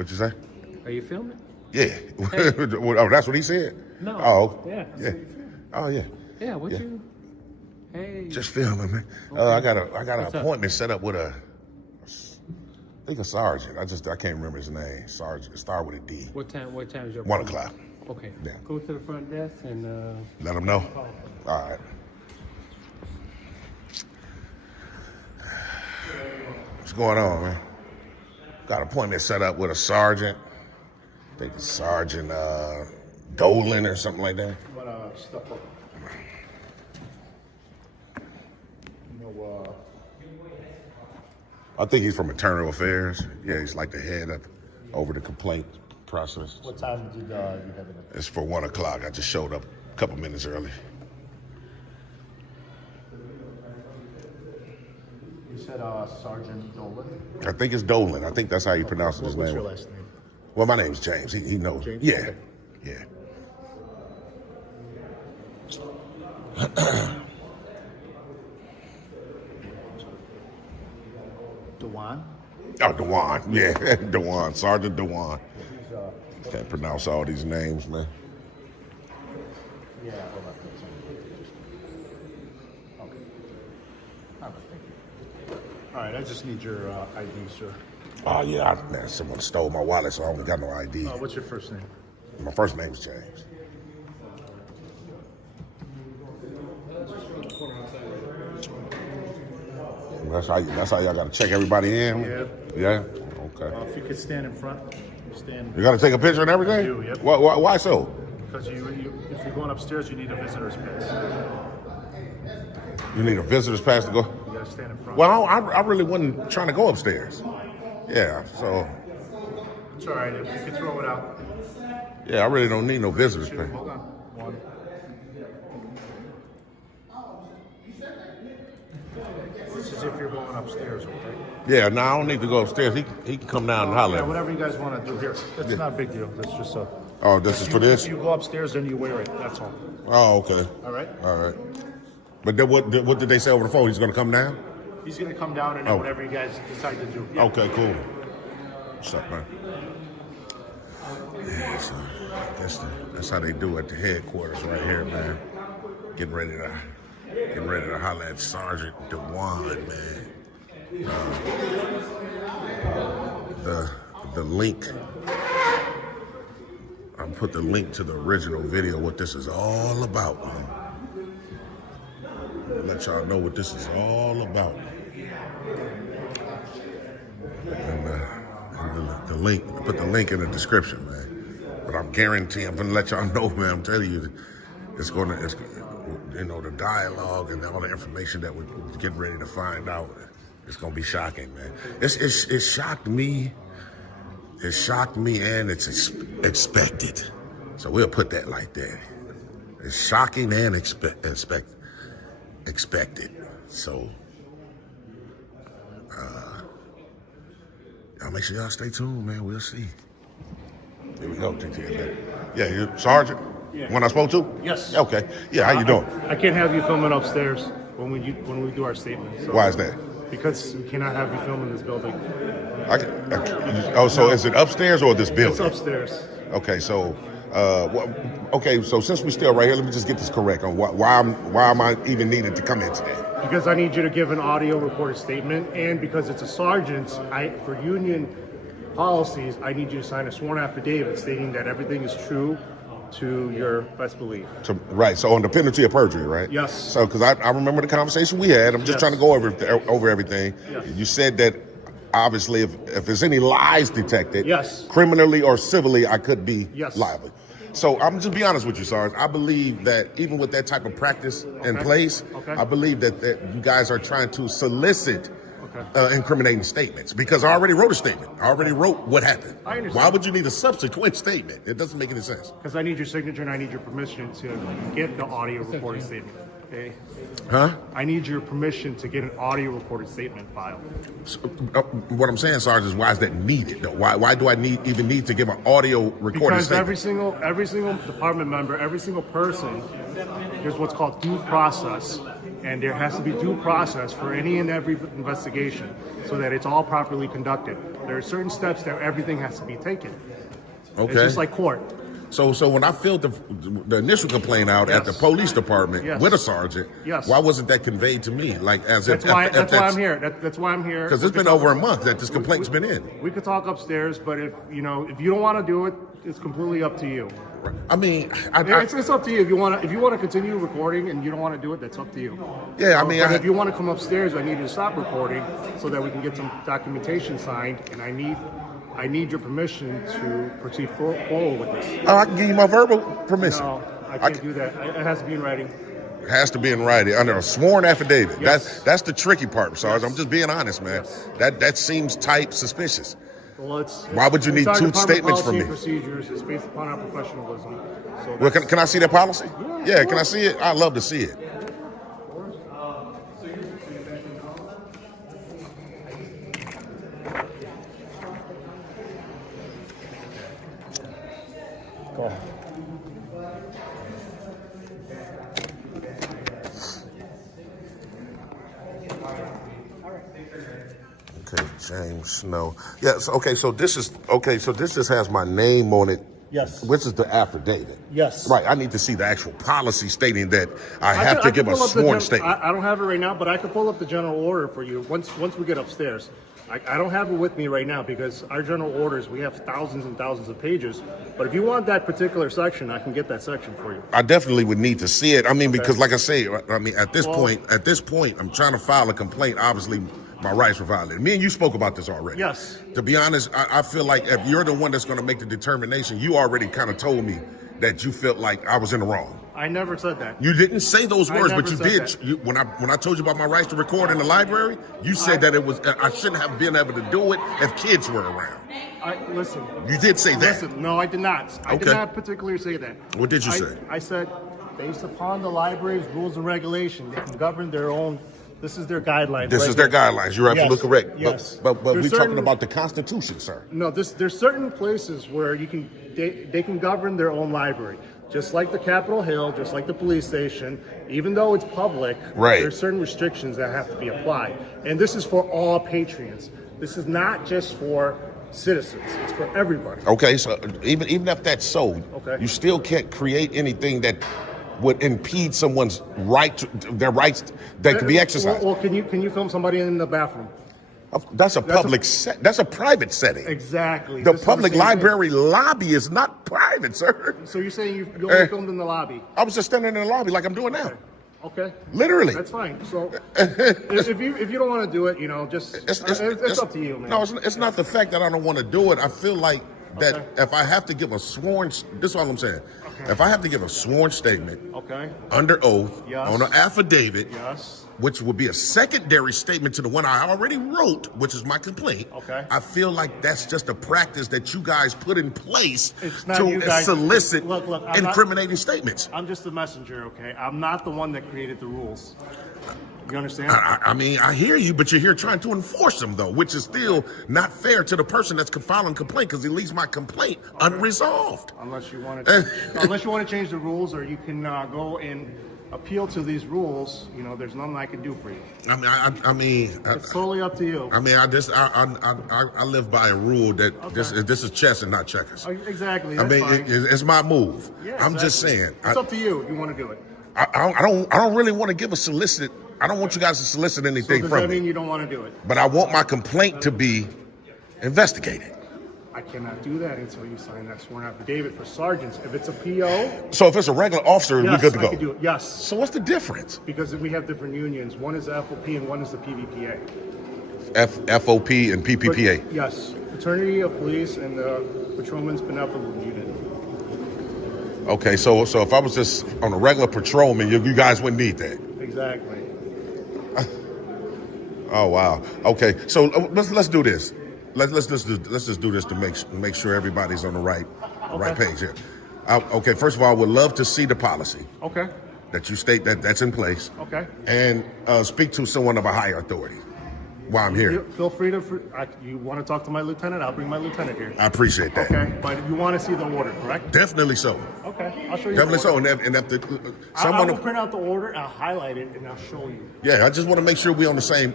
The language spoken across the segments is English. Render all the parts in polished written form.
What'd you say? Are you filming? Yeah. Hey. Oh, that's what he said? No. Oh. Yeah. Yeah. Oh, yeah. Yeah. What Yeah. you? Hey. Just filming, man. Okay. I got an What's appointment set up with I think a sergeant. I can't remember his name. Sergeant. It started with a D. What time? What time is your 1 appointment? o'clock. Okay. Yeah. Go to the front desk and. Let him know. All right. What's going on, man? Got an appointment set up with a sergeant. I think it's Sergeant Dolan or something like that. Step up. I think he's from Internal Affairs. Yeah, he's like the head of over the complaint process. What time did you have it? It's for 1 o'clock. I just showed up a couple minutes early. You said Sergeant Dolan? I think it's Dolan. I think that's how you pronounce his What's name. your last name? Well, my name's James. He knows. James? Yeah. Okay. Yeah. Dewan? Oh, Dewan. Yeah, Dewan. Sergeant Dewan. Can't pronounce all these names, man. Yeah, hold on. Okay. All right, thank you. All right, I just need your ID, sir. Oh, yeah. Man, someone stole my wallet, so I only got no ID. What's your first name? My first name's James. That's how y'all got to check everybody in? Yeah. Yeah? Okay. If you could stand in front. Stand. You got to take a picture and everything? I do, yep. Why so? Because if you're going upstairs, you need a visitor's pass. You need a visitor's pass to go? You got to stand in front. Well, I really wasn't trying to go upstairs. Yeah, so, It's all right. If you could throw it out. yeah, I really don't need no visitor's Two, pass. hold on. One. This is if you're going upstairs, okay? Yeah, no, I don't need to go upstairs. He can come down and holler Yeah, at me. whatever you guys want to do here. That's not a big deal. That's just a. Oh, this is for this? If you go upstairs, then you wear it. That's all. Oh, okay. All right? All right. But then what did they say over the phone? He's going to come down? He's going to come down and then Oh. whatever you guys decide to do. Yeah. Okay, cool. What's up, man? Yeah, so I guess that's how they do at the headquarters right here, man. Getting ready to holler at Sergeant Dewan, man. The link. I put the link to the original video, what this is all about, man. Let y'all know what this is all about. And the link, I put the link in the description, man. But I'm guaranteeing, I'm gonna let y'all know, man. I'm telling you, it's the dialogue and all the information that we're getting ready to find out. It's gonna be shocking, man. It shocked me. It shocked me, and it's expected. So we'll put that like that. It's shocking and expected. So, y'all make sure y'all stay tuned, man. We'll see. Here we go, TTF. Yeah, you Sergeant? Yeah. When I spoke to? Yes. Okay. Yeah, how you doing? I can't have you filming upstairs when we do our statement. So, Why is that? Because we cannot have you film in this building. So is it upstairs or this building? It's upstairs. Okay, so so since we're still right here, let me just get this correct on why am I even needed to come in today? Because I need you to give an audio recorded statement, and because it's a sergeant's, for union policies, I need you to sign a sworn affidavit stating that everything is true to your best belief. Right, so on the penalty of perjury, right? Yes. So, because I remember the conversation we had, I'm just Yes. trying to go over everything. Yes. You said that obviously if there's any lies detected, Yes. criminally or civilly, I could be Yes. liable. So I'm just be honest with you, Sarge. I believe that even with that type of practice in place, I believe that you guys are trying to solicit incriminating statements, because I already wrote a statement. I already wrote what happened. I understand. Why would you need a subsequent statement? It doesn't make any sense. Because I need your signature and I need your permission to get the audio recorded statement. Okay? Huh? I need your permission to get an audio recorded statement filed. So, what I'm saying, Sarge, is why is that needed? Though? Why do I even need to give an audio recorded Because statement? every single department member, every single person, there's what's called due process And there has to be due process for any and every investigation so that it's all properly conducted. There are certain steps that everything has to be taken. Okay. It's just like court. So when I filled the initial complaint out at the police department with a sergeant, why wasn't that conveyed to me? Like as that's if why I'm here. That's why I'm here. Because it's been over a month that this complaint's been in. We could talk upstairs, but if you don't want to do it, it's completely up to you. I mean, it's up to you. If you want to continue recording and you don't want to do it, that's up to you. Yeah, I mean, but if you want to come upstairs, I need you to stop recording so that we can get some documentation signed, and I need your permission to proceed forward with this. Oh, I can give you my verbal permission. No, I can't do that. It has to be in writing. It has to be in writing under a sworn affidavit. Yes. That's the tricky part, Sarge. Yes. I'm just being honest, man. Yes. That seems type suspicious. Well, why would you need our two department statements from policy me? and procedures. It's based upon our professionalism. So Well, can I see that policy? Yeah, can I see it? I'd love to see it. Go. Okay, James Snow. Yes. Okay. So this just has my name on it. Yes. Which is the affidavit. Yes. Right. I need to see the actual policy stating that I have to give a sworn statement. I don't have it right now, but I can pull up the general order for you once we get upstairs. I don't have it with me right now because our general orders, we have thousands and thousands of pages. But if you want that particular section, I can get that section for you. I definitely would need to see it. I mean, because like I say, I mean, at this point, I'm trying to file a complaint. Obviously, my rights were violated. Me and you spoke about this already. Yes. To be honest, I feel like if you're the one that's going to make the determination, you already kind of told me that you felt like I was in the wrong. I never said that. You didn't say those words, but you did. That. When I told you about my rights to record in the library, you said that I shouldn't have been able to do it if kids were around. Listen. You did say that. Listen, no, I did not. I did not particularly say that. What did you say? I said, based upon the library's rules and regulations, they can govern their own. This is their guidelines. This is their guidelines. You're absolutely correct. Yes. But we're talking about the Constitution, sir. No, there's certain places where they can govern their own library. Just like the Capitol Hill, just like the police station, even though it's public, there's certain restrictions that have to be applied. And this is for all patrons. This is not just for citizens. It's for everybody. Okay, so even if that's so, you still can't create anything that would impede someone's their rights that can be exercised. Well, can you film somebody in the bathroom? That's a private setting. Exactly. The public library lobby is not private, sir. So you're saying you only filmed in the lobby? I was just standing in the lobby like I'm doing now. Okay. Literally. That's fine. So if you don't want to do it, just it's up to you, man. No, it's not the fact that I don't want to do it. I feel like that if I have to give a sworn, this is all I'm saying. Okay. If I have to give a sworn statement, under oath, on an affidavit, which would be a secondary statement to the one I already wrote, which is my complaint. Okay. I feel like that's just a practice that you guys put in place to solicit incriminating statements. I'm just the messenger, okay? I'm not the one that created the rules. You understand? I mean, I hear you, but you're here trying to enforce them, though, which is still not fair to the person that's filing a complaint because he leaves my complaint unresolved. Unless you want to change the rules, or you can go and appeal to these rules. There's nothing I can do for you. I mean, it's totally up to you. I mean, I live by a rule that this is chess and not checkers. Exactly. I mean, it's my move. Yeah, I'm just saying. It's up to you if you want to do it. I don't really want to give a solicit. I don't want you guys to solicit anything from me. Does that mean you don't want to do it? But I want my complaint to be investigated. I cannot do that until you sign that sworn affidavit for sergeants. If it's a PO... So if it's a regular officer, we're good to go? Yes, I can do it. Yes. So what's the difference? Because we have different unions. One is the FOP and one is the PVPA. FOP and PPPA? Yes. Fraternity of Police and the Patrolmen's Benevolent Unit. Okay, so if I was just on a regular patrolman, you guys wouldn't need that? Exactly. Oh wow. Okay, so let's do this. Let's just do this to make sure everybody's on the right page here. Okay, first of all, I would love to see the policy. Okay. That you state that's in place. Okay. And speak to someone of a higher authority while I'm here. Feel free to. You want to talk to my lieutenant? I'll bring my lieutenant here. I appreciate that. Okay, but you want to see the order, correct? Definitely so. Okay. Okay, I'll show you. Definitely the so. order. And if the I someone, will print out the order and I'll highlight it and I'll show you. yeah, I just want to make sure we on the same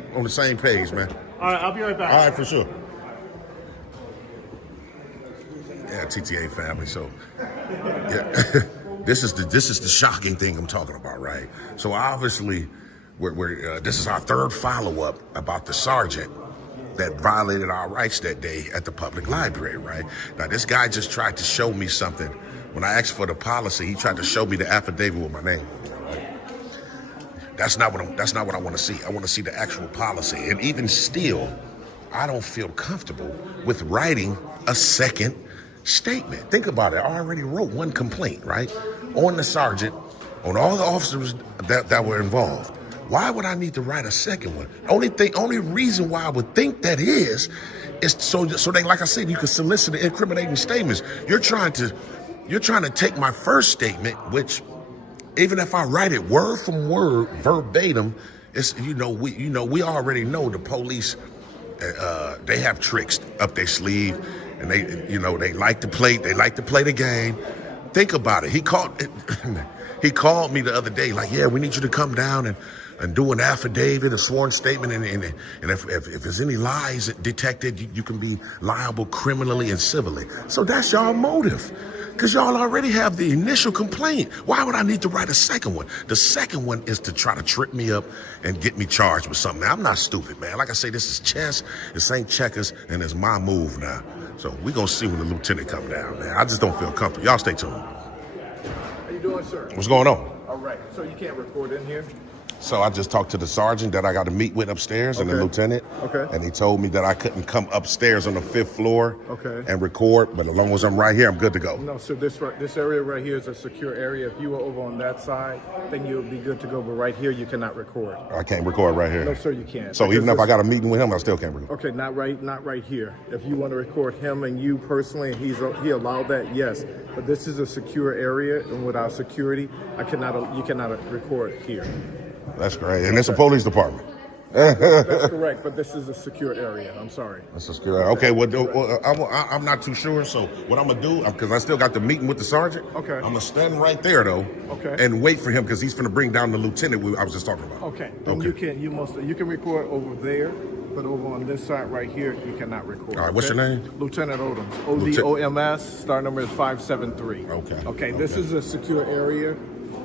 page, man. All right, I'll be right back. All right, for sure. Yeah, TTA family. So, yeah, this is the shocking thing I'm talking about, right? So obviously, this is our third follow-up about the sergeant that violated our rights that day at the public library, right? Now, this guy just tried to show me something. When I asked for the policy, he tried to show me the affidavit with my name. That's not what I want to see. I want to see the actual policy. And even still, I don't feel comfortable with writing a second statement. Think about it. I already wrote one complaint, right? On the sergeant, on all the officers that were involved. Why would I need to write a second one? Only reason why I would think that is so they, like I said, you can solicit the incriminating statements. You're trying to take my first statement, which even if I write it word from word, verbatim, it's we already know the police. They have tricks up their sleeve, and they like to play the game. Think about it. He called me the other day, like, yeah, we need you to come down and do an affidavit, a sworn statement, and if there's any lies detected, you can be liable criminally and civilly. So that's y'all motive, because y'all already have the initial complaint. Why would I need to write a second one? The second one is to try to trip me up and get me charged with something. I'm not stupid, man. Like I say, this is chess. This ain't checkers, and it's my move now. So we gonna see when the lieutenant come down, man. I just don't feel comfortable. Y'all stay tuned. How you doing, sir? What's going on? All right. So you can't record in here? So I just talked to the sergeant that I got to meet with upstairs and the Okay. lieutenant. Okay. And he told me that I couldn't come upstairs on the 5th floor Okay. and record, but as long as I'm right here, I'm good to go. No, so this area right here is a secure area. If you were over on that side, then you'll be good to go. But right here, you cannot record. I can't record right here. No, sir, you can't. So even Because if I got a meeting with him, I still can't record. Okay, not right here. If you want to record him and you personally, and he allowed that, yes. But this is a secure area, and without security, you cannot record here. That's great. And it's a police department. That's correct, but this is a secure area. I'm sorry. That's a good. Okay, well, I'm not too sure. So what I'm gonna do, because I still got the meeting with the sergeant. Okay. I'm gonna stand right there though. Okay. And wait for him because he's gonna bring down the lieutenant I was just talking about. Okay. Then Okay. you can record over there, but over on this side right here, you cannot record. All right, what's your name? Lieutenant Odoms. ODOMS. Star number is 573. Okay. Okay. This is a secure area,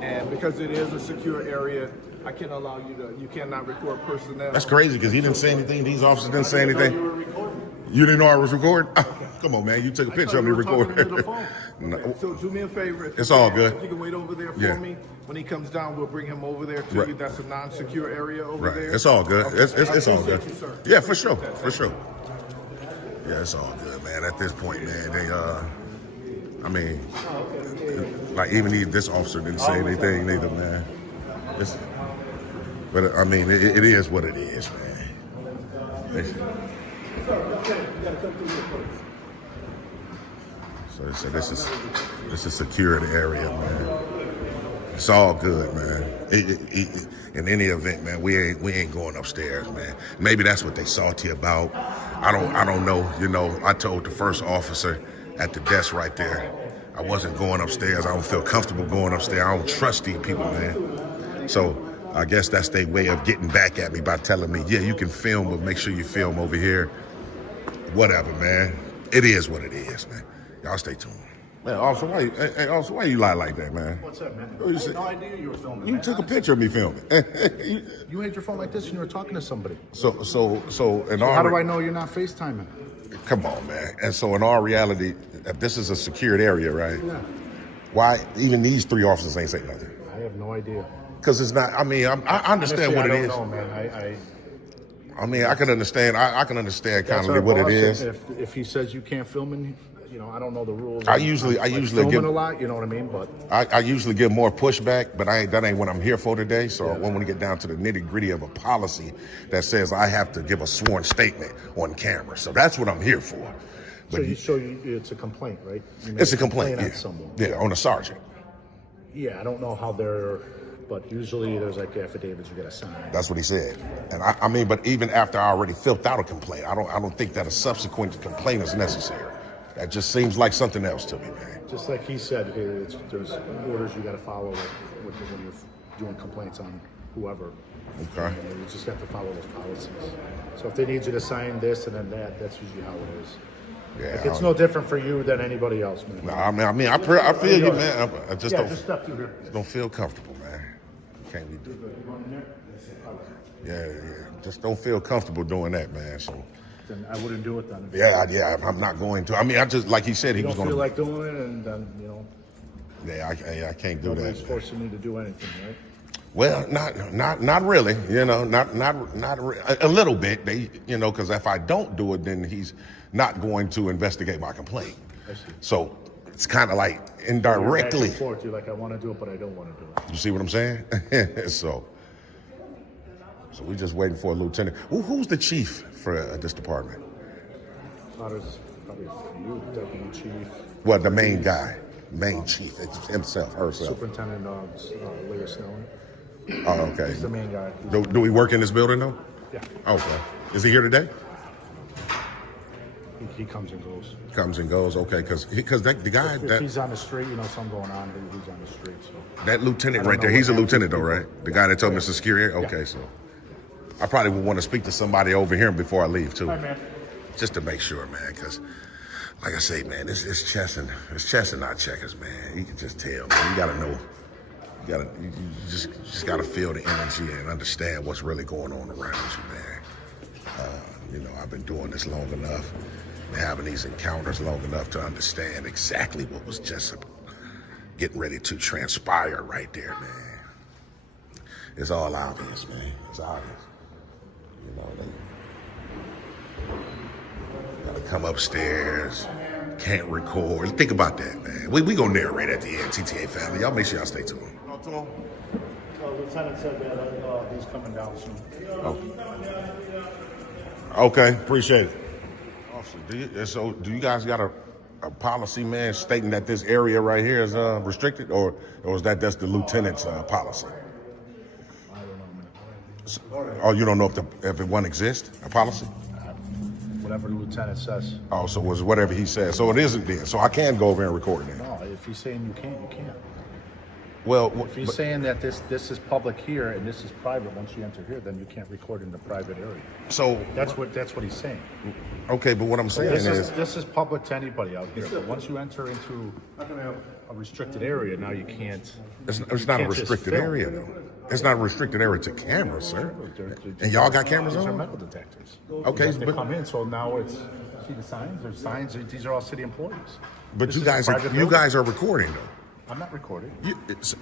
and because it is a secure area, I can allow you cannot record personnel. That's crazy because he didn't say anything. These officers didn't say anything. You were recording. You didn't know I was recording? Come on, man. You took a picture of me recording. No. Okay, so do me a favor. If It's you all can, good. If you can wait over there for Yeah. me. When he comes down, we'll bring him over there to Right. you. That's a non-secure area over Right. there. It's all good. Okay. It's I all good. appreciate you, sir. Yeah, for sure. For sure. Yeah, it's all good, man. At this point, man, like even this officer didn't say anything neither, man. But I mean, it is what it is, man. So they said this is secured area, man. It's all good, man. In any event, man, we ain't going upstairs, man. Maybe that's what they salty about. I don't know. You know, I told the first officer at the desk right there, I wasn't going upstairs. I don't feel comfortable going upstairs. I don't trust these people, man. So I guess that's their way of getting back at me by telling me, yeah, you can film, but make sure you film over here. Whatever, man. It is what it is, man. Y'all stay tuned. Man, officer, why you lie like that, man? What's up, man? You I said- had no idea you were filming. You man. took a picture of me filming. You had your phone like this and you were talking to somebody. So in all How do I know you're not FaceTiming? Come on, man. And so in all reality, if this is a secured area, right? Yeah. Why even these three officers ain't say nothing? I have no idea. Because it's not. I mean, I understand Honestly, what I it don't is. know, man. I mean, I can understand. I can understand That's kind our of what it boss. is. If he says you can't film in, I don't know the rules. I usually filming give- a lot. You know what I mean? But I usually give more pushback, but that ain't what I'm here for today. So I want to get down to the nitty gritty of a policy that says I have to give a sworn statement on camera. So that's what I'm here for. But it's a complaint, right? You made it's a complaint, on someone. yeah, on a sergeant. Yeah, I don't know how but usually there's like affidavits you got to sign. That's what he said. And I mean, but even after I already filled out a complaint, I don't think that a subsequent complaint is necessary. That just seems like something else to me, man. Just like he said, there's orders you got to follow when you're doing complaints on whoever. Okay. You just have to follow those policies. So if they need you to sign this and then that, that's usually how it is. Yeah, Like, it's no different for you than anybody else, man. No, I mean, I feel you, man. I just Yeah, don't, just step through here. don't feel comfortable, man. Can't be doing. Yeah, just don't feel comfortable doing that, man. So. Then I wouldn't do it then. Yeah, I'm not going to. I mean, I just like he said, he You was don't going feel to. like doing it, and then Yeah, I can't do nobody's that. forcing you to do anything, right? Well, not really. You know, not a little bit. Because if I don't do it, then he's not going to investigate my complaint. I see. So it's kind of like Back indirectly. and forth, you're like, I want to do it, but I don't want to do it. You see what I'm saying? So we're just waiting for a lieutenant. Who's the chief for this department? There's probably a few, deputy chief, Well, the main guy, main chief, it's himself, herself. superintendent, Leah Snelling. Oh, okay. He's the main guy. Do we work in this building though? Yeah, Okay. Is he here today? he comes and goes. Comes and goes. Okay, because the guy If he's on the street, something going on, he's on the street. So that lieutenant I don't right there, know he's a what lieutenant though, happens. right? The guy that told me to secure here. Okay, so I probably would want to speak to somebody over here before I leave too, Hi, man. just to make sure, man. Because like I say, man, it's chess and not checkers, man. You can just tell, man. You gotta know. You just gotta feel the energy and understand what's really going on around you, man. I've been doing this long enough, having these encounters long enough to understand exactly what was just getting ready to transpire right there, man. It's all obvious, man. It's obvious. They gotta come upstairs, can't record. Think about that, man. We gonna narrate at the end, TTA family. Y'all make sure y'all stay tuned. Talk to him. Lieutenant said that he's coming down soon. Okay, appreciate it. Officer, do you guys got a policy, man, stating that this area right here is restricted, or is that's the lieutenant's policy? I don't know, man. Oh, you don't know if one exists, a policy? Whatever the lieutenant says. Oh, so it was whatever he says. So it isn't then. So I can go over and record it then. No, if he's saying you can't, you can't. Well, If he's saying that this is public here and this is private, once you enter here, then you can't record in the private area. so That's what he's saying. okay, but what I'm saying This is public to anybody out here. But once you enter into a restricted area, now you can't. it's you not a can't just restricted film. area though. It's not a restricted area to cameras, sir. They're- And y'all got cameras These are on? metal detectors. Okay, They but- come in, so now it's see the signs. There's signs. These are all city employees. But This you is a guys private you building. guys are recording though. I'm not recording,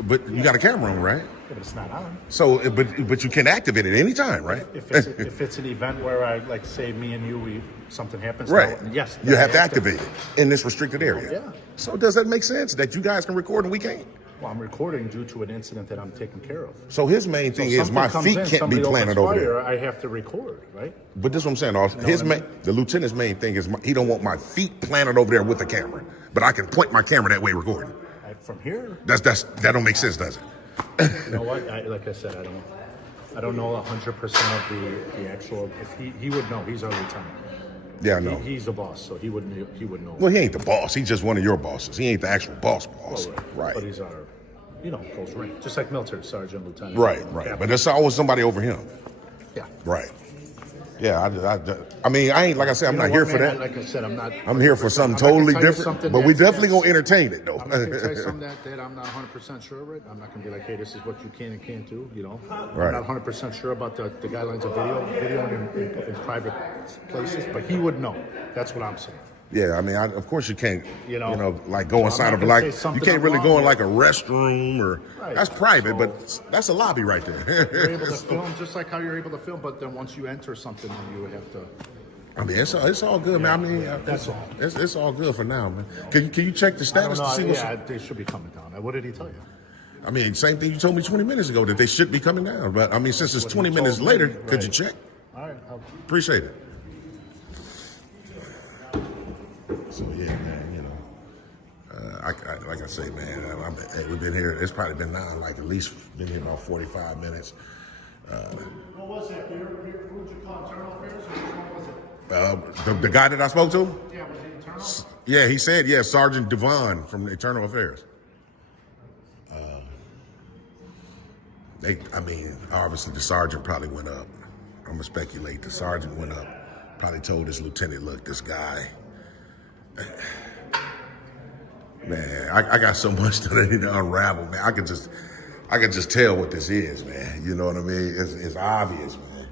But you got a camera on, right? yeah, but it's not on. So, but you can activate it anytime, right? If it's an event where I like say me and you, something happens, Right. now, yes, You then have I to activate it in this restricted area. Yeah. So does that make sense that you guys can record and we can't? Well, I'm recording due to an incident that I'm taking care of. So his main thing So is my something comes feet in, can't be somebody planted opens over there. fire, I have to record, right? But this is what I'm saying. what I mean? The lieutenant's main thing is he don't want my feet planted over there with a camera, but I can point my camera that way recording. From here, That don't make sense, does it? you know what? Like I said, I don't know 100% of the actual. If he would know, he's our lieutenant. Yeah, I know. He's the boss, so he would know. Well, he ain't the boss. He's just one of your bosses. He ain't the actual boss. Right. But he's our, close rank, just like military sergeant, lieutenant. Right. captain. But there's always somebody over him. Yeah. Right. Yeah. I mean, I ain't like I said. I'm You not know here what, for man? that. Like I said, I'm not. I'm here for something I'm not gonna totally tell you different. something But we that's- definitely gonna entertain it, though. I'm not going to tell you something that I'm not 100% sure of it. I'm not going to be like, hey, this is what you can and can't do, Right. I'm not 100% sure about the guidelines of video in private places, but he would know. That's what I'm saying. Yeah, I mean, of course you can't, like go So I'm inside not of gonna like say you something can't I'm really wrong go in with. like a restroom or Right. that's private, So- but that's a lobby right there. You're able to film just like how you're able to film, but then once you enter something, then you would have to. I mean, it's all good, man. I mean, That's all. It's all good for now, man. Can you check the I don't status know. to see what's? Yeah, they should be coming down. What did he tell you? I mean, same thing you told me 20 minutes ago that they should be coming down, but I mean, since it's What 20 he minutes told me, later, could you right. check? All right. Appreciate it. So yeah, man, like I say, man, we've been here. It's probably been now like at least been here about 45 minutes. What was that? Who did you call? Internal affairs or which one was it? The guy that I spoke to, Yeah, was it internal Eternal? Yeah, he said, yeah, Sergeant Devon from Internal Affairs. Obviously the sergeant probably went up. I'm gonna speculate. The sergeant went up, probably told his lieutenant, look, this guy, man, I got so much that I need to unravel, man. I can just tell what this is, man. You know what I mean? It's obvious, man.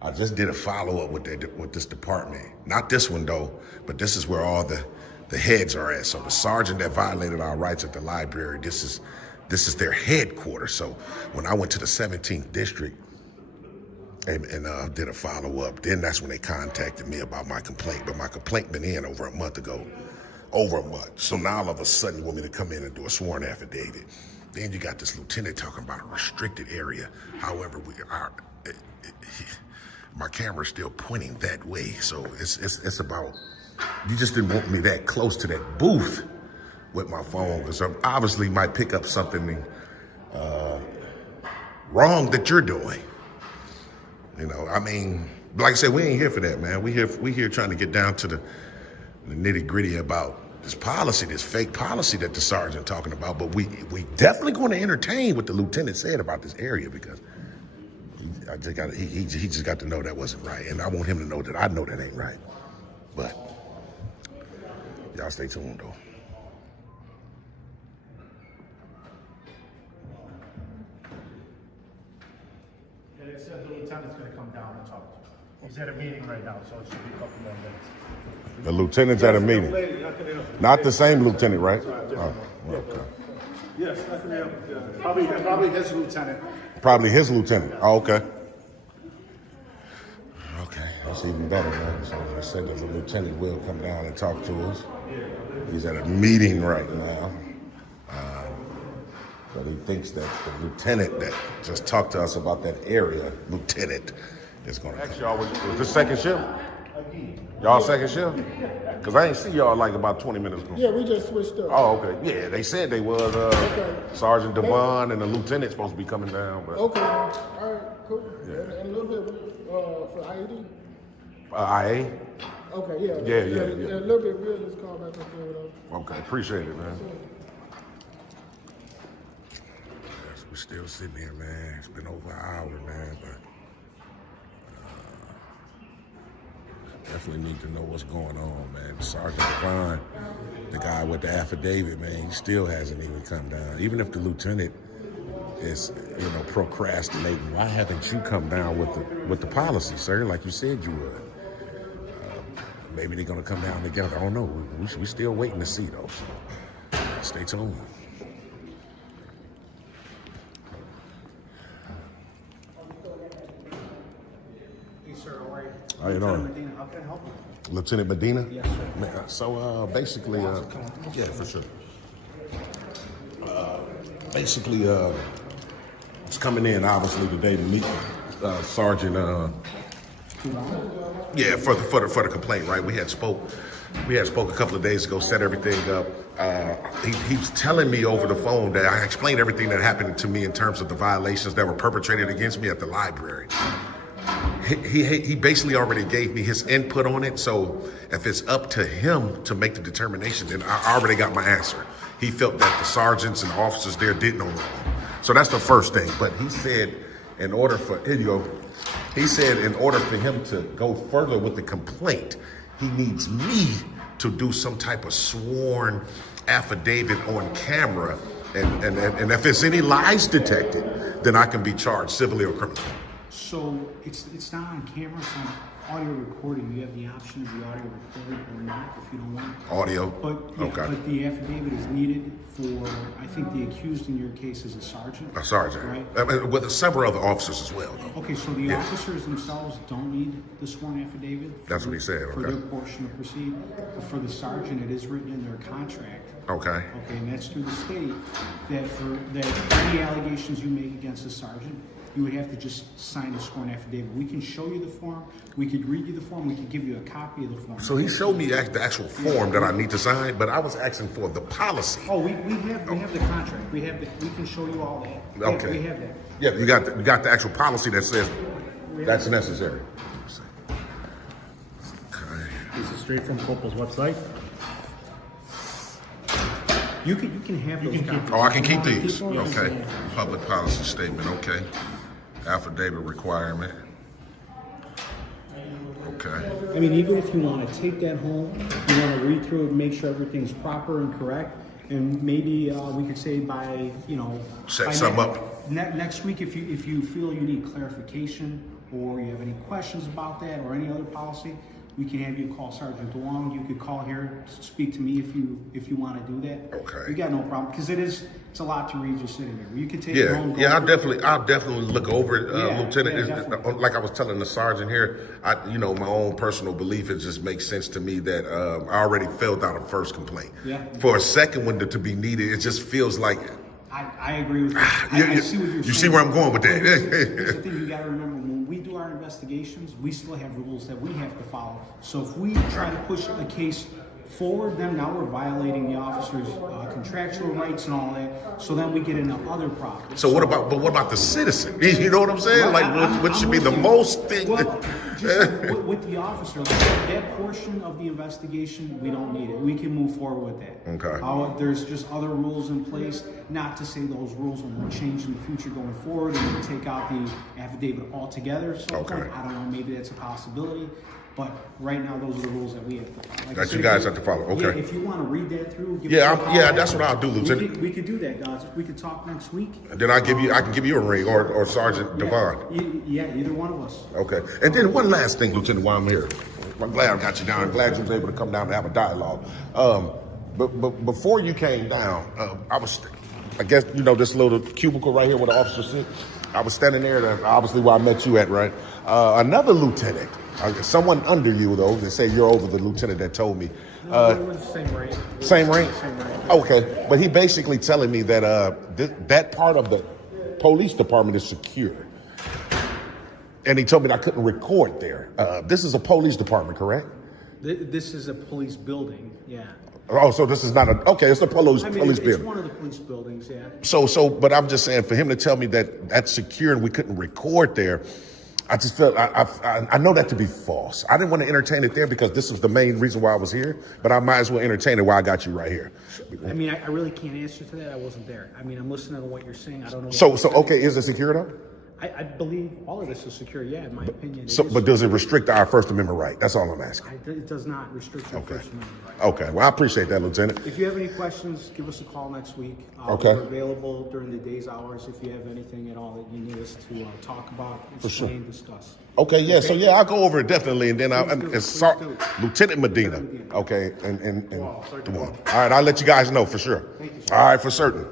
I just did a follow-up with this department. Not this one, though, but this is where all the heads are at. So the sergeant that violated our rights at the library, this is their headquarters. So when I went to the 17th district and did a follow-up, then that's when they contacted me about my complaint. But my complaint been in over a month ago. Over a month. So now all of a sudden you want me to come in and do a sworn affidavit. Then you got this lieutenant talking about a restricted area. However, my camera's still pointing that way. So it's about, you just didn't want me that close to that booth with my phone, because I obviously might pick up something wrong that you're doing. You know, I mean, like I said, we ain't here for that, man. We here trying to get down to the nitty gritty about this policy, this fake policy that the sergeant talking about. But we definitely going to entertain what the lieutenant said about this area, because he just got to know that wasn't right, and I want him to know that I know that ain't right. But y'all stay tuned though. They said the lieutenant's gonna come down and talk to you. He's at a meeting right now, so it should be a couple more minutes. The lieutenant's at a meeting. Not the same lieutenant, right? Oh, okay. Yes, probably his lieutenant. Probably his lieutenant. Oh, okay. Okay, that's even better, man. So they said that the lieutenant will come down and talk to us. He's at a meeting right now. But he thinks that the lieutenant that just talked to us about that area, lieutenant, is going to. Actually, y'all, was this second shift? Y'all second shift? Because I ain't see y'all like about 20 minutes ago. Yeah, we just switched up. Oh, okay. Yeah, they said they was Sergeant Devon and the lieutenant supposed to be coming down. But Okay, all right, cool. Yeah. And a little bit for IED. IA? Okay, yeah. Yeah. A little bit, we'll just call back up there with us. Okay, appreciate it, man. We're still sitting here, man. It's been over an hour, man, but definitely need to know what's going on, man. Sergeant Devon, the guy with the affidavit, man, he still hasn't even come down. Even if the lieutenant is, procrastinating, why haven't you come down with the policy, sir, like you said you would? Maybe they're gonna come down together. I don't know. We still waiting to see, though. So stay tuned. How you doing? How can I help you? Lieutenant Medina? Yes, sir. Man, so basically, yeah, for sure. Basically, it's coming in obviously today to meet Sergeant. Yeah, for the complaint, right? We had spoke a couple of days ago, set everything up. He was telling me over the phone that I explained everything that happened to me in terms of the violations that were perpetrated against me at the library. He basically already gave me his input on it, so if it's up to him to make the determination, then I already got my answer. He felt that the sergeants and officers there did no wrong. So that's the first thing. But he said in order for him to go further with the complaint, he needs me to do some type of sworn affidavit on camera. And if there's any lies detected, then I can be charged civilly or criminally. So it's not on camera, it's on audio recording. You have the option of the audio recording or not if you don't want it. Audio? But Okay. the affidavit is needed for, I think the accused in your case is a sergeant. A sergeant. Right? With several other officers as well, though. Okay, so the officers themselves don't need the sworn affidavit? That's what he said, For okay. their portion to proceed. But for the sergeant, it is written in their contract. Okay. Okay, and that's through the state, that any allegations you make against a sergeant, you would have to just sign a sworn affidavit. We can show you the form, we could read you the form, we could give you a copy of the form. So he showed me the actual form that I need to sign, but I was asking for the policy. Oh, we have the contract. We can show you all that. Okay. We have that. Yeah, you got the actual policy that says that's necessary. Okay. This is straight from Copel's website. You can have those copies. Oh, I can keep If you these. want to keep those, Okay. yeah. Public policy statement. Okay. Affidavit requirement. Okay. I mean, even if you want to take that home, you want to read through it, make sure everything's proper and correct, and maybe we could say by, Set by some up. next week, if you feel you need clarification or you have any questions about that or any other policy, we can have you call Sergeant DeWong. You could call here, speak to me if you want to do that. Okay. We got no problem because it's a lot to read just sitting there. You could take it Yeah, home. yeah, go through it. I'll definitely look over it, Yeah, Lieutenant. yeah, definitely. Like I was telling the sergeant here, my own personal belief, it just makes sense to me that I already filled out a first complaint. Yeah. For a second one to be needed, it just feels like. I agree with you. I see what you're saying. You see where I'm going with that? Here's the thing you got to remember: when we do our investigations, we still have rules that we have to follow. So if we try to push a case forward, then now we're violating the officer's contractual rights and all that. So then we get into other problems. So what about the citizen? You know what I'm saying? Well, what should be with the you. most thing? Well, just like with the officer, like that portion of the investigation, we don't need it. We can move forward with that. Okay. There's just other rules in place. Not to say those rules will change in the future going forward, and we take out the affidavit altogether. So Okay. I don't know. Maybe that's a possibility. But right now, those are the rules that we have to follow. Like I That said, you guys have to follow. Yeah, Okay. if you want to read that through, give Yeah, us a call yeah, back. that's what I'll do, Lieutenant. We could do that, guys. We could talk next week. Then I can give you a ring or Sergeant Devon. Yeah, either one of us. Okay. And then one last thing, Lieutenant, while I'm here. I'm glad I got you down. I'm glad you was able to come down and have a dialogue. But before you came down, I guess, this little cubicle right here where the officer sits. I was standing there, obviously where I met you at, right? Another lieutenant, someone under you, though, they say you're over the lieutenant that told me. We're the same rank. Same rank? Same rank. Okay. But he basically telling me that that part of the police department is secure. And he told me that I couldn't record there. This is a police department, correct? This is a police building. Yeah. Oh, so this is not it's a police It's building. one of the police buildings, yeah. But I'm just saying, for him to tell me that that's secure and we couldn't record there, I just felt I know that to be false. I didn't want to entertain it there because this was the main reason why I was here, but I might as well entertain it while I got you right here. I mean, I really can't answer to that. I wasn't there. I mean, I'm listening to what you're saying. I don't know. Okay, is it secure though? I believe all of this is secure. Yeah, in my opinion. But does it restrict our First Amendment right? That's all I'm asking. It does not restrict your First Amendment rights. Okay, well, I appreciate that, Lieutenant. If you have any questions, give us a call next week. Okay. We're available during the day's hours if you have anything at all that you need us to talk about, explain, discuss. Okay, yeah, so yeah, I'll go over it definitely, and then Please do. Lieutenant Medina. Okay, and come on. All right, I'll let you guys know for sure. All right, for certain.